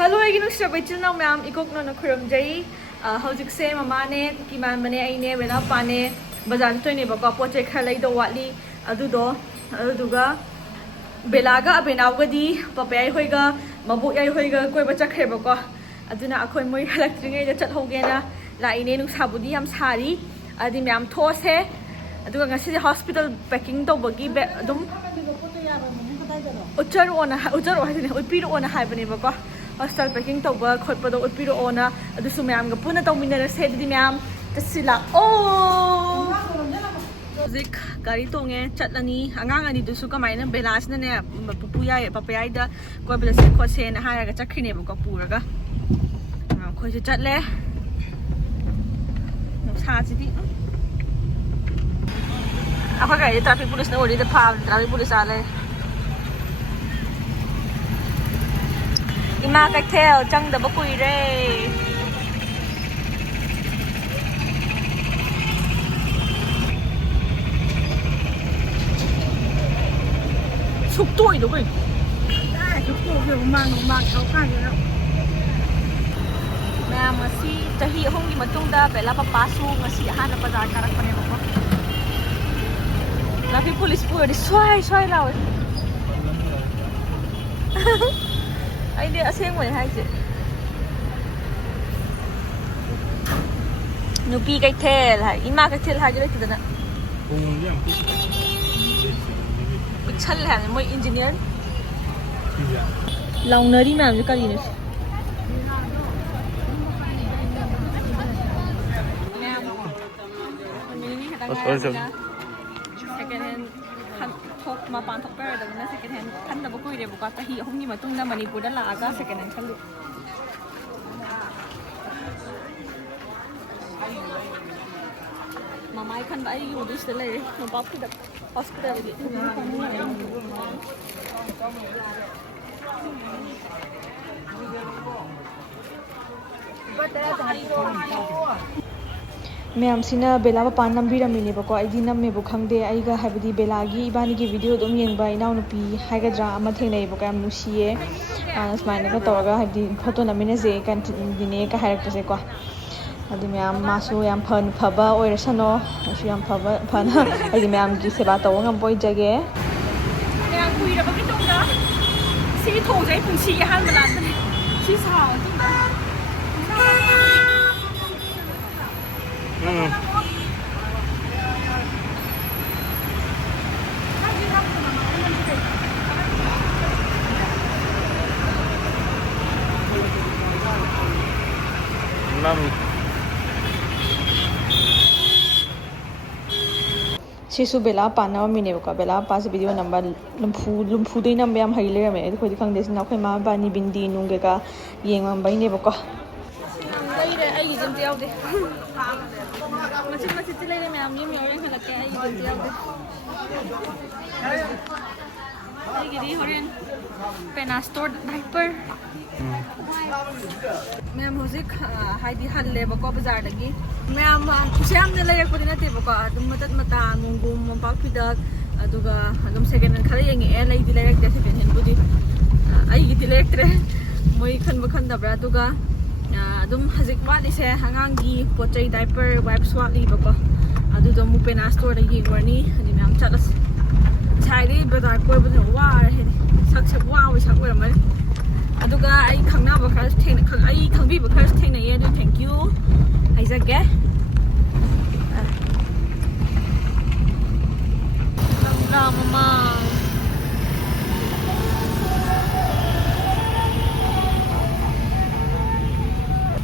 Hello, I am Mr. Now, ma'am. I cook no kurum jay. How to say, mamane, kiman mane, aine, vela pane, bazan to ne baka poche khalai do watli, adudo, aduga, belaga, benawadi, papay hoiga, mabuya hoiga, koi bacha krebaka, aduna akoi moi electric the chat hogena, la ine sabudi am sari, adi ma'am toss he, aduga ngasi hospital packing to bagi dum. Uchar on Upiro on a hibernate baka. Hostel packing to work, hot pado Upiro owner, the Sumam, Puna Domina said the ma'am, the Silla. Oh, Zik, Garitonge, Chatlani, Angani to Sukamina, Belasna, Pupuya, Papaida, Gobla Sequos and hire a chakri Kapuraga. Quite a chatle. No Saturday. I forgot the traffic police know the pound, traffic police are. Ima cocktail chang da Kuidre. Sụp tuổi đúng không? Sụp tuổi kiểu mang cháu khai rồi. Mẹ mà si chahi hong di matung da bela papasu ngasi hana bazar karak pane bako. Lafi police po di swai law. Ai đi ở xem ngoài hai chị Nupi cái thế là ima cái thế hai cái đấy thì đó bị chân là mấy engineer lòng nơi đi làm cho cái gì nữa second hand thok ma pan thok per da na second hand khan da bokoi de boka ta hi hong ni matung da Manipur da la aga second hand khalu mamai khan ba ai yu dis de le no pa phu da hospital de Ma'am sina bela pa pan nambi ramini bako ID namme bu khangde aiga habidi bela gi ibani gi video dum yengba inaw no pi haigadra ama thenai bako am nusiye asmaina ka toraga habidi photo namine je kan dine ka hairak tase ko adi ma'am masu yam phan phaba oirasano asu yam phaba phana adi ma'am gi seba taw ngam boi jage yang kuira ba ki tongda si thong jai phung si han malan si sao tongda Sisu bela pana mine ko bela pas video number lumpu dei number am haile me ko di khang des na khoi ma ba ni bindi nungge ka yeng mam bai ne ko ai re ai jam tiaw de macam ti le me am yem yore khala ke ai jam tiaw de ai gidi horen pena store diaper मैम हुजिक हाइदी हल्ले बको बाजार दगी ma'am खुशाम ने लेरक पदि नते बको अदुम मतत मता मुंगुम Mopa फिदक अदुगा अदुम second hand खरे यंगे ए लेदि लेरक दे second hand बुदि आई गिदि लेरक्त्रे मोय खन बखन दब्रा अदुगा अदुम हजिक वाली से हंगांगी पोचै डायपर वाइप्स वाली बको अदुदो मुपेना स्टोर दगी गरनी अदि मैम चलस छाइदि बाजार कोय बनो वार हे सक सक वाव सक वरमल aduga ai khangna ba khas theng khang ai khangbi ba khas theng na ye do thank you ai za ge la mama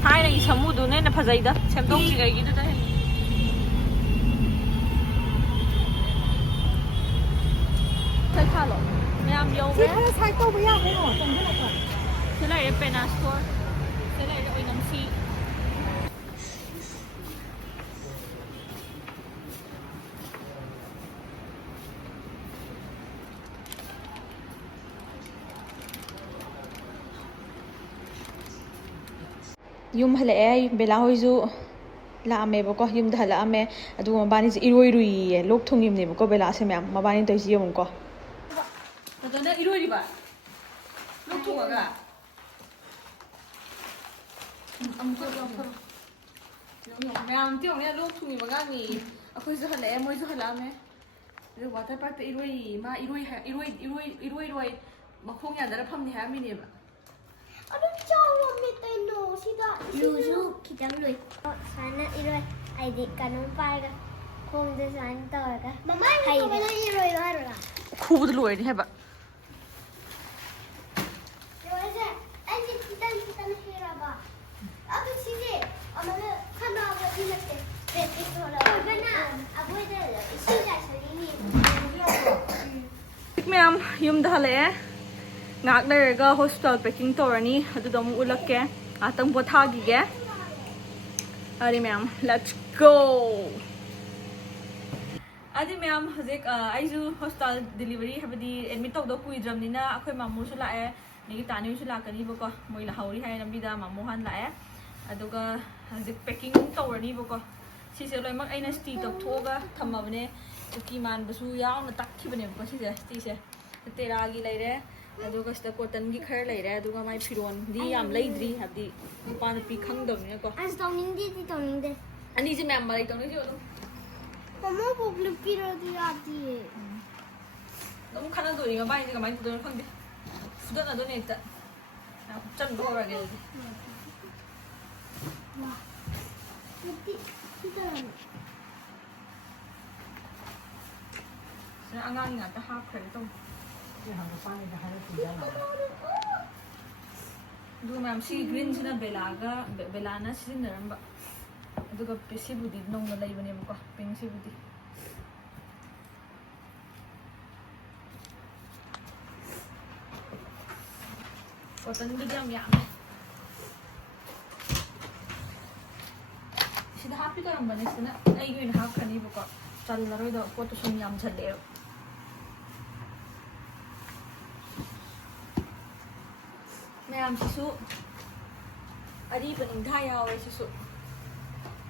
hai na samu du ne na phajai da semdong ji gai gi da sai kha lo ma'am yo ge sai to ba ya ho tong de la ka thế nàyเป็นà store thế này là nằm si yum hale ai bela hoizu la ame bako yum da hala ame adu mabani ji iroi rui lok thungim ne bako bela se ma'am mabani to ji yum ko to na iroi ri ba lok thunga ga ꯑꯃꯨꯛꯀ ꯂꯧꯊꯔꯣ ꯃꯌꯥꯝ ꯇꯤꯌꯣꯡꯅꯦ ꯂꯣꯛ ꯊꯨꯡꯉꯤ ꯃꯉꯥꯡꯅꯤ ꯑꯩꯈꯣꯏꯁꯨ ꯍꯜꯂꯛꯑꯦ ꯃꯣꯏꯁꯨ ꯍꯜꯂꯛꯑꯝꯃꯦ ꯑꯗꯨ water ꯄꯥꯔꯛꯇ ꯃꯥ ꯏꯔꯣꯏ ꯃꯈꯣꯡ ꯌꯥꯗꯔ ꯐꯝꯅꯤ ꯍꯥꯏꯔꯝꯃꯤꯅꯦꯕ ꯑꯗꯨ ꯆꯥꯎꯔꯝꯃꯦ ꯀꯩꯅꯣ ꯁꯤꯗ ꯂꯨꯁꯨ ꯈꯤꯇꯪ ꯂꯨꯏ ꯁꯨꯃꯥꯏꯅ ꯏꯔꯣꯏ ꯍꯥꯏꯗꯤ ꯀꯩꯅꯣꯝ ꯄꯥꯏꯔꯒ ꯈꯣꯡꯗ ꯁꯨꯃꯥꯏꯅ ꯇꯧꯔꯒ ꯍꯩꯔꯦ 이러요 하루라 ꯈꯨꯕꯗ ꯂꯣꯏꯔꯅꯤ ꯍꯥꯏꯕ 이제 아니 기단 해라봐 아그 시제 어머는 카나가 이렇게 됐더라 그러나 아버지들 신자 소리니 ꯃꯌꯥꯝ ꯌꯨꯝꯗ ꯍꯜꯂꯛꯑꯦ ꯉꯥꯛ ꯂꯩꯔꯒ ꯍꯣꯁꯄꯤꯇꯥꯜ ꯄꯦꯀꯤꯡ ꯇꯧꯔꯅꯤ ꯑꯗꯨꯗ ꯑꯃꯨꯛ ꯎꯠꯂꯛꯀꯦ ꯉꯥꯛꯇꯪ ꯄꯣꯊꯥꯈꯤꯒꯦ ꯑꯗꯨꯗꯤ ꯃꯌꯥꯝ ꯂꯦꯠꯁ ꯒꯣ ꯑꯗꯨꯗꯤ ꯃꯌꯥꯝ ꯍꯧꯖꯤꯛ ꯑꯩꯁꯨ ꯍꯣꯁꯄꯤꯇꯥꯜ ꯗꯤꯂꯤꯚꯔꯤ ꯍꯥꯏꯕꯗꯤ ꯑꯦꯗꯃꯤꯠ ꯇꯧꯗ ꯀꯨꯏꯗ꯭ꯔꯕꯅꯤꯅ ꯑꯩꯈꯣꯏ ꯃꯥꯃꯨꯁꯨ ꯂꯥꯛꯑꯦ ꯑꯗꯒꯤ ꯇꯥꯅꯤꯁꯨ ꯂꯥꯛꯀꯅꯤꯕꯀꯣ ꯃꯣꯏ ꯂꯥꯛꯍꯧꯔꯤ ꯍꯥꯏ ꯂꯝꯕꯤꯗ ꯃꯥꯃꯨ ꯍꯥꯟꯅ ꯂꯥꯛꯑꯦ ꯑꯗꯨꯒ ꯍꯧꯖꯤꯛ ꯄꯦꯀꯤꯡ ꯇꯧꯔꯅꯤꯕꯀꯣ ꯁꯤꯁꯦ ꯂꯣꯏꯅꯃꯛ ꯑꯩꯅ ꯁ꯭ꯇꯤ ꯇꯧꯊꯣꯛꯑꯒ ꯊꯝꯃꯕꯅꯦ ꯀꯨꯀꯤ ꯃꯥꯟꯕꯁꯨ ꯌꯥꯎꯅ ꯇꯛꯈꯤꯕꯅꯦꯕꯀꯣ ꯁꯤꯁꯦ ꯁ꯭ꯇꯤꯁꯦ ꯇꯦꯔꯥꯒꯤ ꯂꯩꯔꯦ ꯑꯗꯨꯒ ꯁꯤꯗ ꯀꯣꯇꯟꯒꯤ ꯈꯔ ꯂꯩꯔꯦ ꯑꯗꯨꯒ ꯃꯥꯏ ꯐꯤꯔꯣꯟꯗꯤ ꯌꯥꯝ ꯂꯩꯗ꯭ꯔꯤ ꯍꯥꯏꯕꯗꯤ ꯅꯨꯄꯥ ꯅꯨꯄꯤ ꯈꯪꯗꯕꯅꯤꯅꯀꯣ ꯑꯁ ꯇꯧꯅꯤꯡꯗꯦ ꯑꯅꯤꯁꯦ ꯃꯌꯥꯝ ꯃꯔꯩ ꯇꯧꯅꯤꯡꯁꯦ ꯑꯗꯨꯝ ꯃꯃꯥ ꯄꯣꯛꯂꯨꯄꯤꯔꯗꯤ ꯌꯥꯗꯤꯌꯦ ꯑꯗꯨꯝ ꯈꯟꯅꯗꯣꯔꯤ ꯃꯕꯥꯏꯅꯤꯁꯦ ꯀꯃꯥꯏꯅ ꯇꯧꯗꯣꯏꯅꯣ ꯈꯪꯗꯦ ꯐꯨꯗꯠꯅꯗꯣꯏꯅꯦ ꯍꯦꯛꯇ ꯆꯟꯕ ꯍꯧꯔꯒꯦ ꯑꯗꯨꯗꯤ 와 진짜라네 ꯁꯤꯅ ꯑꯉꯥꯡꯒꯤ ꯉꯥꯛꯇ ꯍꯥꯞꯈ꯭ꯔꯒꯦ ꯇꯧꯕ ꯑꯗꯨꯒ ꯃꯌꯥꯝ ꯁꯤ ꯒ꯭ꯔꯤꯟꯁꯤꯅ ꯕꯦꯂꯥꯅ ꯁꯤꯖꯤꯟꯅꯔꯝꯕ ꯑꯗꯨꯒ ꯁꯤꯕꯨꯗꯤ ꯅꯧꯅ ꯂꯩꯕꯅꯦꯕꯀꯣ ꯄꯤꯡꯁꯤꯕꯨꯗꯤ ꯀꯣꯇꯟꯒꯤꯗꯤ ꯌꯥꯝ ꯌꯥꯝꯃꯦ ꯁꯤꯗ ꯍꯥꯞꯄꯤ ꯇꯧꯔꯝꯕꯅꯦ ꯁꯤꯗꯅ ꯑꯩꯒꯤ ꯑꯣꯏꯅ ꯍꯥꯞꯈ꯭ꯔꯅꯤꯕꯀꯣ ꯆꯜꯂꯔꯣꯏꯗꯣ ꯄꯣꯠꯇꯨ ꯁꯨꯝ ꯌꯥꯝꯁꯜꯂꯛꯑꯦꯕ ꯃꯌꯥꯝꯁꯤꯁꯨ ꯑꯔꯤꯕ ꯅꯤꯡꯊꯥ ꯌꯥꯎꯋꯦ ꯁꯤꯁꯨ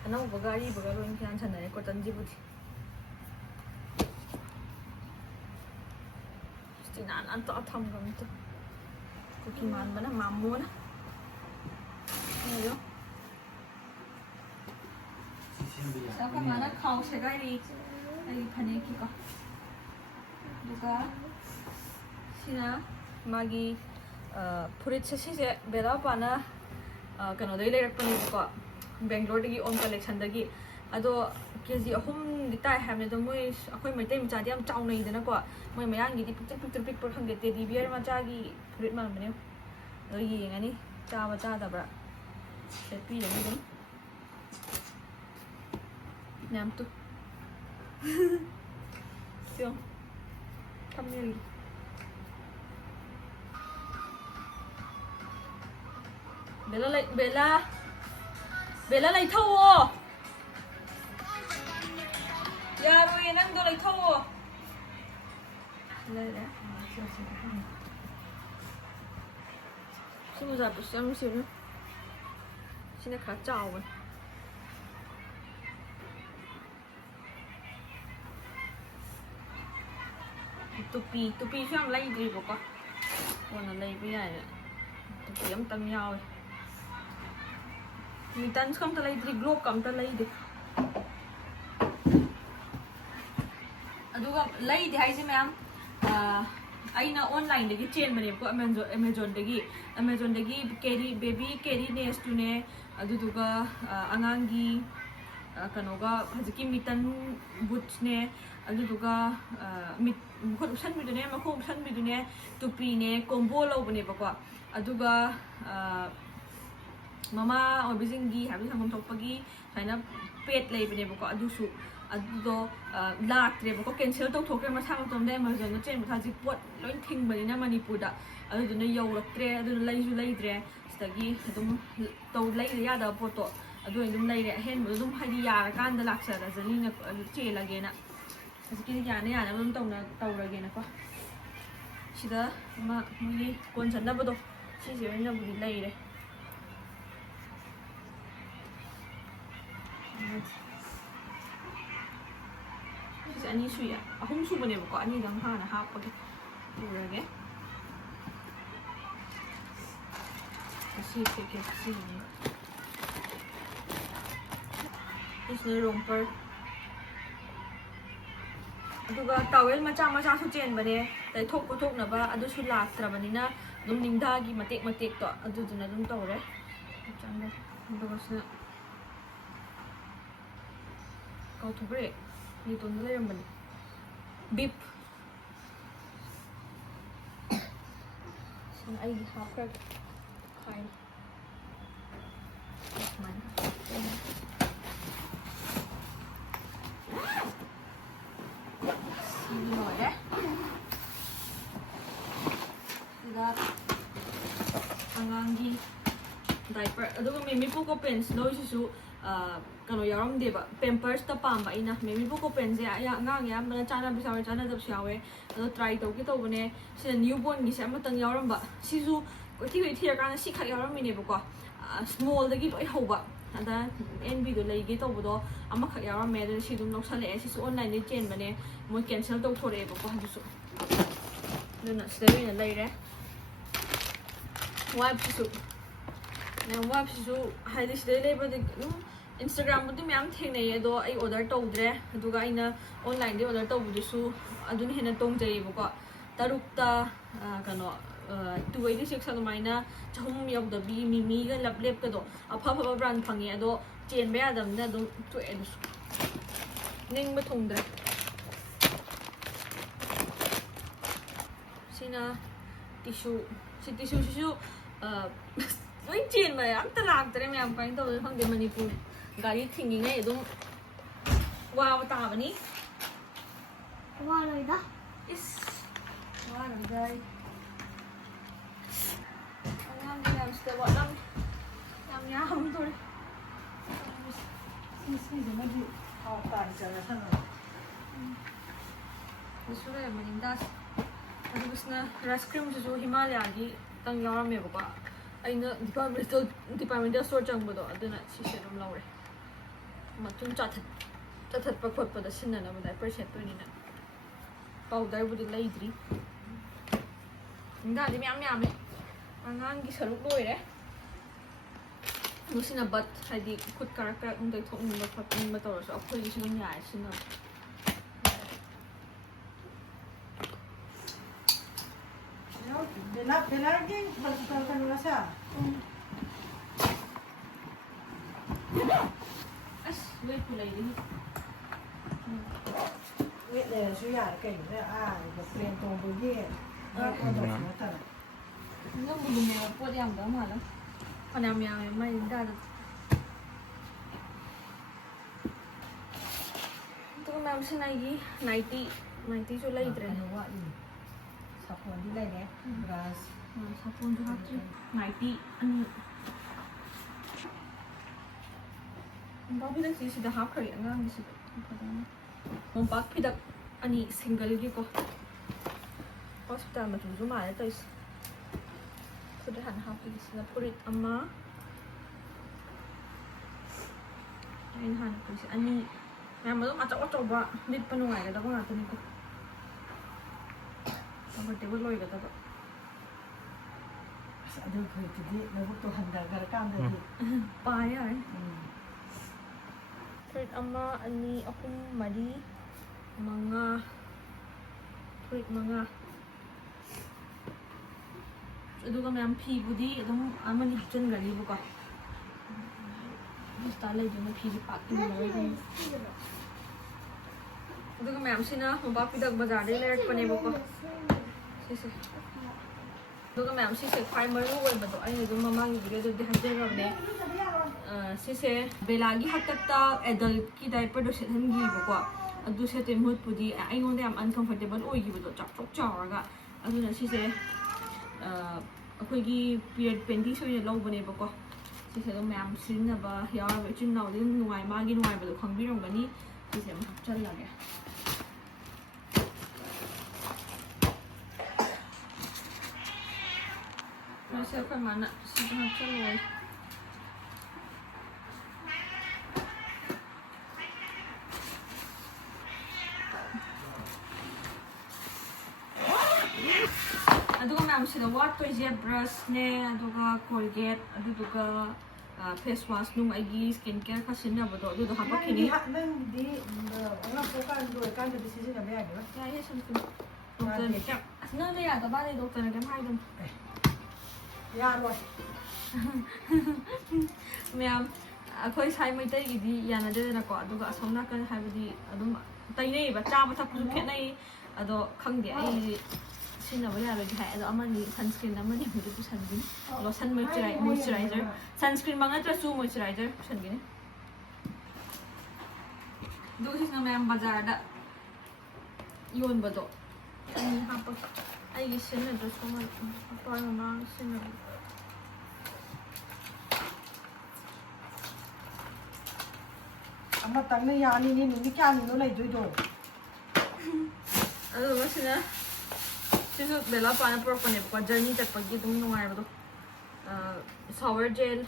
ꯑꯅꯧꯕꯒ ꯑꯔꯤꯕꯒ ꯂꯣꯏ ꯌꯥꯟꯁꯟꯅꯔꯦ ꯀꯣꯇꯟꯁꯤꯕꯨꯗꯤ ꯅꯥꯟ ꯊꯝꯈ꯭ꯔꯕꯅꯤ ꯀꯨꯀꯤ ꯃꯥꯟꯕꯅ ꯃꯥꯃꯣꯅ ꯑꯩꯈꯣꯏ ꯃꯥꯅ ꯈꯥꯎ ꯁꯦꯒꯥꯏꯔꯤ ꯑꯩꯒꯤ ꯐꯅꯦꯛꯀꯤꯀꯣ ꯑꯗꯨꯒ ꯁꯤꯅ ꯃꯥꯒꯤ ꯐꯨꯔꯤꯠꯁꯦ ꯁꯤꯁꯦ ꯕꯦꯂꯥꯄꯥꯅ ꯀꯩꯅꯣꯗꯒꯤ ꯂꯩꯔꯛꯄꯅꯦꯕꯀꯣ ꯕꯦꯡꯒ꯭ꯂꯣꯔꯗꯒꯤ ꯑꯣꯟ ꯀꯂꯦꯛꯁꯟꯗꯒꯤ ꯑꯗꯣ ꯀꯦꯖꯤ 3ꯗꯤ ꯇꯥꯏ ꯍꯥꯏꯕꯅꯦ ꯑꯗꯣ ꯃꯣꯏ ꯑꯩꯈꯣꯏ ꯃꯩꯇꯩ ꯃꯆꯥꯗꯤ ꯌꯥꯝ ꯆꯥꯎꯅꯩꯗꯅꯀꯣ ꯃꯣꯏ ꯃꯌꯥꯡꯒꯤꯗꯤ ꯄꯤꯛꯇ꯭ꯔꯨ ꯄꯤꯛꯄ ꯈꯪꯗꯦ ꯇꯦꯗꯤ ꯕꯤꯌꯔ ꯃꯆꯥꯒꯤ ꯐꯨꯔꯤꯠ ꯃꯥꯟꯕꯅꯦ ꯑꯗꯣ ꯌꯦꯡꯉꯅꯤ ꯆꯥꯕ ꯆꯥꯗꯕ꯭ꯔꯥ ꯁꯦꯠꯄꯤꯔꯅꯤ ꯑꯗꯨꯝ ꯃꯌꯥꯝ ꯇꯨ ꯌꯦꯡꯉꯣ ꯊꯝꯃꯦꯜꯒꯤ ꯕꯦꯂꯥ ꯂꯩꯊꯧꯑꯣ ꯌꯥꯔꯣꯏꯌꯦ ꯅꯪꯗꯣ ꯂꯩꯊꯧꯑꯣ ꯂꯩꯔꯦ ꯁꯤ ꯃꯣꯖꯥꯗꯨꯁꯨ ꯌꯥꯝ ꯅꯨꯡꯁꯤꯕꯅꯦ ꯁꯤꯅ ꯈꯔ ꯆꯥꯎꯕꯅꯦ ꯇꯨꯄꯤꯁꯨ ꯌꯥꯝ ꯂꯩꯗ꯭ꯔꯤꯕꯀꯣ ꯀꯣꯟꯅ ꯂꯩꯕ ꯌꯥꯏ ꯇꯨꯄꯤ ꯑꯃꯇꯪ ꯌꯥꯎꯋꯦ ꯃꯤꯇꯟꯁꯀ ꯑꯝꯇ ꯂꯩꯗ꯭ꯔꯤ ꯒ꯭ꯂꯣꯞꯀ ꯑꯝꯇ ꯂꯩꯗꯦ ꯑꯗꯨꯒ ꯂꯩꯗꯦ ꯍꯥꯏꯁꯦ ꯃꯌꯥꯝ ꯑꯩꯅ ꯑꯣꯟꯂꯥꯏꯟꯗꯒꯤ ꯆꯦꯟꯕꯅꯦꯕꯀꯣ ꯑꯦꯃꯥꯖꯣꯟꯗꯒꯤ ꯕꯦꯕꯤ ꯀꯦꯔꯤ ꯅꯦꯁꯇꯨꯅꯦ ꯑꯗꯨꯗꯨꯒ ꯑꯉꯥꯡꯒꯤ ꯀꯩꯅꯣꯒ ꯍꯧꯖꯤꯛꯀꯤ ꯃꯤꯇꯟ ꯕꯨꯠꯁꯅꯦ ꯑꯗꯨꯗꯨꯒ ꯃꯈꯨꯠ ꯎꯞꯁꯟꯕꯤꯗꯨꯅꯦ ꯃꯈꯣꯡ ꯎꯞꯁꯟꯕꯤꯗꯨꯅꯦ ꯇꯨꯄꯤꯅꯦ ꯀꯣꯝꯕꯣ ꯂꯧꯕꯅꯦꯕꯀꯣ ꯑꯗꯨꯒ ꯃꯃꯥ ꯑꯣꯏꯕꯁꯤꯡꯒꯤ ꯍꯥꯏꯕꯗꯤ ꯁꯪꯒꯣꯝ ꯊꯣꯛꯄꯒꯤ ꯁꯨꯃꯥꯏꯅ ꯄꯦꯠ ꯂꯩꯕꯅꯦꯕꯀꯣ ꯑꯗꯨꯁꯨ ꯑꯗꯨꯗꯣ ꯂꯥꯛꯇ꯭ꯔꯦꯕꯀꯣ ꯀꯦꯟꯁꯦꯜ ꯇꯧꯊꯣꯛꯈ꯭ꯔꯦ ꯃꯁꯥ ꯃꯇꯣꯝꯗ ꯑꯦꯃꯥꯖꯣꯟꯗ ꯆꯦꯟꯕ ꯍꯧꯖꯤꯛ ꯄꯣꯠ ꯂꯣꯏ ꯊꯤꯡꯕꯅꯤꯅ ꯃꯅꯤꯄꯨꯔꯗ ꯑꯗꯨꯗꯨꯅ ꯌꯧꯔꯛꯇ꯭ꯔꯦ ꯑꯗꯨꯅ ꯂꯩꯁꯨ ꯂꯩꯗ꯭ꯔꯦ ꯁꯤꯗꯒꯤ ꯑꯗꯨꯝ ꯂꯩꯗ ꯌꯥꯗꯕ ꯄꯣꯠꯇꯣ ꯑꯗꯨ ꯑꯗꯨꯝ ꯂꯩꯔꯦ ꯑꯍꯦꯟꯕꯗꯣ ꯑꯗꯨꯝ ꯍꯥꯏꯗꯤ ꯌꯥꯔꯀꯥꯟꯗ ꯂꯥꯛꯆꯔꯖꯅꯤꯅ ꯆꯦꯜꯂꯒꯦꯅ ꯍꯧꯖꯤꯛꯀꯤꯗꯤ ꯌꯥꯅꯕ ꯑꯗꯨꯝ ꯇꯧꯔꯒꯦꯅꯀꯣ ꯁꯤꯗ ꯑꯃ ꯃꯣꯏꯒꯤ ꯀꯣꯟꯁꯟꯅꯕꯗꯣ ꯁꯤꯁꯦ ꯑꯣꯏꯅꯕꯨꯗꯤ ꯂꯩꯔꯦ ꯁꯤꯁꯦ ꯑꯅꯤ ꯁꯨꯏꯌꯦ 3 ꯁꯨꯕꯅꯦꯕꯀꯣ ꯑꯅꯤꯗꯪ ꯍꯥꯟꯅ ꯍꯥꯞꯄꯒꯦ ꯄꯨꯔꯒꯦ ꯁꯤ packet ꯁꯤꯖꯤꯅꯦ Isna romper. Aduga towel macha su chen bane dai thok na ba adu su laktra banina dum ningda gi matek to adu duna dum tawre changa aduga sna kau thubre ni ton le ram bane beep sna ai half crack khai man rồi đấy là angang gi diaper aduga mimi puko pens no isu kano yaram deba pampers ta pamba ina mimi puko pens ya angang ya mana chana bisawe chana dab siawe ado try to ki to bane sina newborn gi sama tang yaram ba sisu ko thi kana si kha yaram mine ba ko small da gi loi hoba ada NB do lei ge to bodo ama kha yaram me da si dum nok sale si su online ni chen bane mo cancel to thore ba ko hadu su duna stay na lei re wipe su na wipe su hai dis dei lei ba de Instagram bu myam theng nei ado ai order to dre aduga ina online de order to bu su adun hena tong jai ba ko tarukta kano 286 adumina chahum yaw da bi mimi ga lap ka do apha brand phangi ado chen ba adam na do to edu ning ba thong dre sina tissue sisu loi chen ba am ta lak dre myam pain to phang de manipur gari thingi ngai adum wa ta bani wa loi da is wa loi dai làm sẽ bọn làm nhà không thôi xin thì mới chịu họ tài trở ra thân rồi số này mà chúng ta aduh bisna rice cream ju Himalaya gi tang yaram me ba aina departmental store chang bodo aduna si se dum lawre matun chathat pa khot pa da sinna na ba percent to ni na powder bu de laidri inda di myam me angang gi saruk loi re musina bat hadi khut karakter undai thok ni ba khot ni ba to so akhoi gi sinum ya sinna Belaging kan wala siya. As wait pulay din. Wait there suya kay na plan tong bugi. Ko do na ta. Nga mo me po diam da mala. Kanam ya mai da. To nam sinai gi 90 so lai dre. Sapon di lai ne. Ras. Sapon jo hat 90 ani. Ba bi da si da half kari anga ni si. Mom pak pidak ani single gi ko. Hospital ma tu ma ta is. Sudah han half gi sila purit amma. Ain han ko si ani. Mama do ma ta ba nit panungai ga da ba ta ni ko. Comfortable loi ga ta ba. Ado ko ti na ko to handa gar kam de. Pa ya. Third ama ani ahum mari mga third mga aduga mayam phi budi adum amani hachan gari bu ka sta lai du phi ji pak ni loi ni aduga mayam sina ba pidak bazar de le rak pane bu ko si aduga mayam si se khai maru oi ba do ai du mamang gi de hajar ra ne सिसे बेलागी हक्तता adult की diaper दो set हनगी बको अदु set मुत पुदी आइगोंदे am uncomfortable ओइगी बदो चक चक चावरगा अदुना सिसे अखोइगी पीरियड पेंटी सोय लौबने बको सिसे दो मैम सिनबा यार चिन नाउ दिन नुवाई मागी नुवाई बदो खंगबिरंगनी सिसे हम चल लागे Masih apa mana sih macam ni? Aduga ma'am sila water jet brush ne, aduga Colgate, aduga face wash nung aigi skin care ka sinabado adu do hapakini nang di nga po kan do kan de decision na ba di ba ya he something doctor ne kya asna ne ya ga ba ne doctor ne kam hai dum ya rồi मैम अखोई साई मैतै गिदी याना देना को अदुगा असमना kan हाइबदी अदुम तैनै बा चाबा थपु खेनै अदो खंगे आई सिनबा यारो हाय अदो अमनि sunscreen अमनि हुदु पुसनगिन लोशन मोइस्चराइजर सनस्क्रीन मंगा ट्रसु मोइस्चराइजर पुसनगिन दुसिना मैम बाजार दा योन बदो अनि हाप आई gi sinna do soma pa ma sinna ama tang na yani ni ni kya ni no lai doi do ado masina sisu bela pana propane ko journey tak pagi dum nungai bado shower gel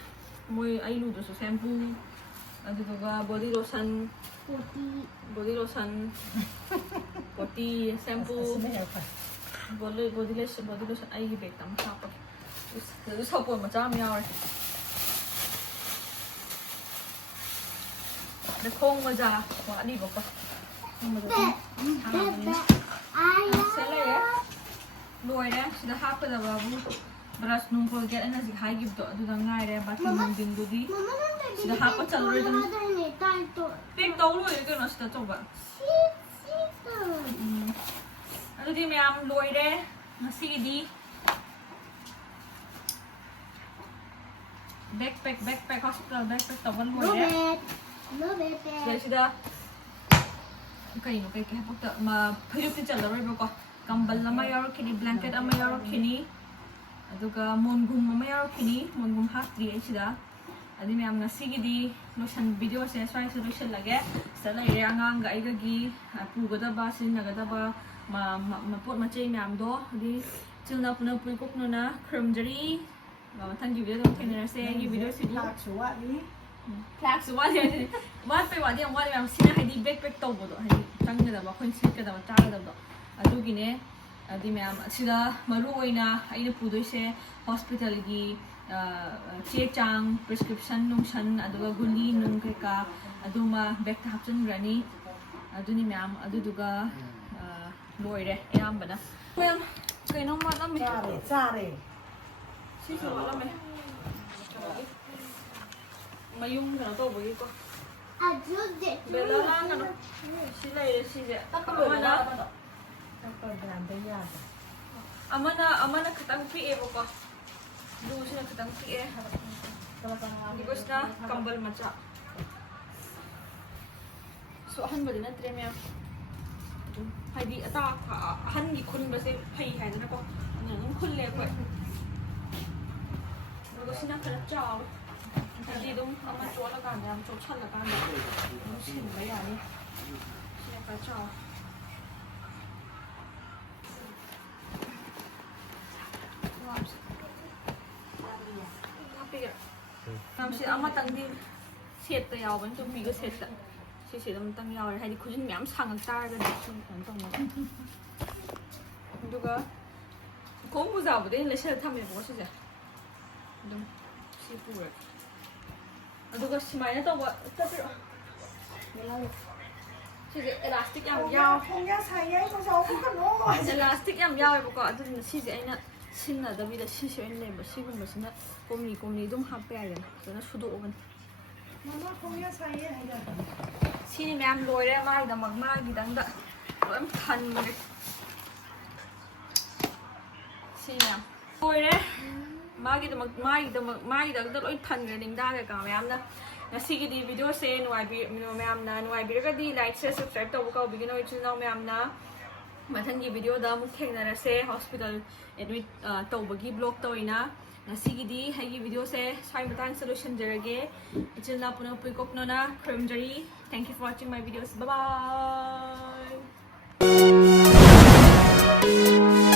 moi ai lu do shampoo adu ga body lotion body lotion body shampoo body lotion ai bag tam sa pa du sabon ma cha mi yaw the khong ma ja wa ni ba ko ma ja sele ya loi da sida hap da babu brush nung ko get ana si hai give do adu da ngai re ba ti nung ding do di sida hap chal re dum pek do lo ye ko na sida to ba adu di me am loi re ngasi di backpack hospital backpack to ban loi re Jadi sudah kayak no kayak apa ma payung ni jalan orang berko kambal nama yaro kini blanket ama yaro kini aduga mongum ama yaro kini mongum hat di sudah adi me amna sigi di lotion video saya solution lagi setelah ini angang gak igagi pu gada ba sin gada ba ma pot macam me amdo di cilna puna pun kok nona kremjeri thank you video dong kena saya video sini suwa ni Flax what pe wa di wa am sina hai di backpack to bodo hai tang da ba khon sit ka da ta da do adu gi ne adi me am sida maru oina aina pu do se hospital gi che chang prescription nung shan adu ga guli nung kai ka adu ma back ta hapchun rani adu ni me am adu du ga loi re am bana well kai no ma na me sare si so la me mayung na to boy ko bela lang ano sila ile sila amana katang pi e ko du sila katang pi e bigos na kambal macha so han ba din na tre me hai di ata han gi khun ba se phai hai na ko nang khun le ko bigos na kala chao Jadi dong, ama jual lah kan, yang jual lah kan, mungkin bayar ni, siapa kacau. Tapi kan, namsi ama tangdi set tu yau kan, tu bigo set tak, set tu tang yau, hari di kujin miam sangat tar kan, kan tong mana. Juga, kau muzab deh, lesser thamai bos saja. Dong, si pura. Aduga simaya to ba tapir sije elastic yam yaw ya saya ko sa ko no elastic yam yaw ba ko adu sije aina sinna da bida sije en le ba sigum ba sina komni dum happe ayan so na sudo oban mama ko ya saya ya sini ma'am loire ma da magma gidang da am than mo sini ma'am loire magi da loi than ning da ga ma'am na ngasi gi di video se nuai bi ma'am na nuai bi ga di like share subscribe to ko bi no channel na ma'am na mathang gi video da mu theng na se hospital admit to bagi blog to ina ngasi gi di hai gi video se sai matang solution jarage channel na puno pui kop no na cream jari thank you for watching my videos bye bye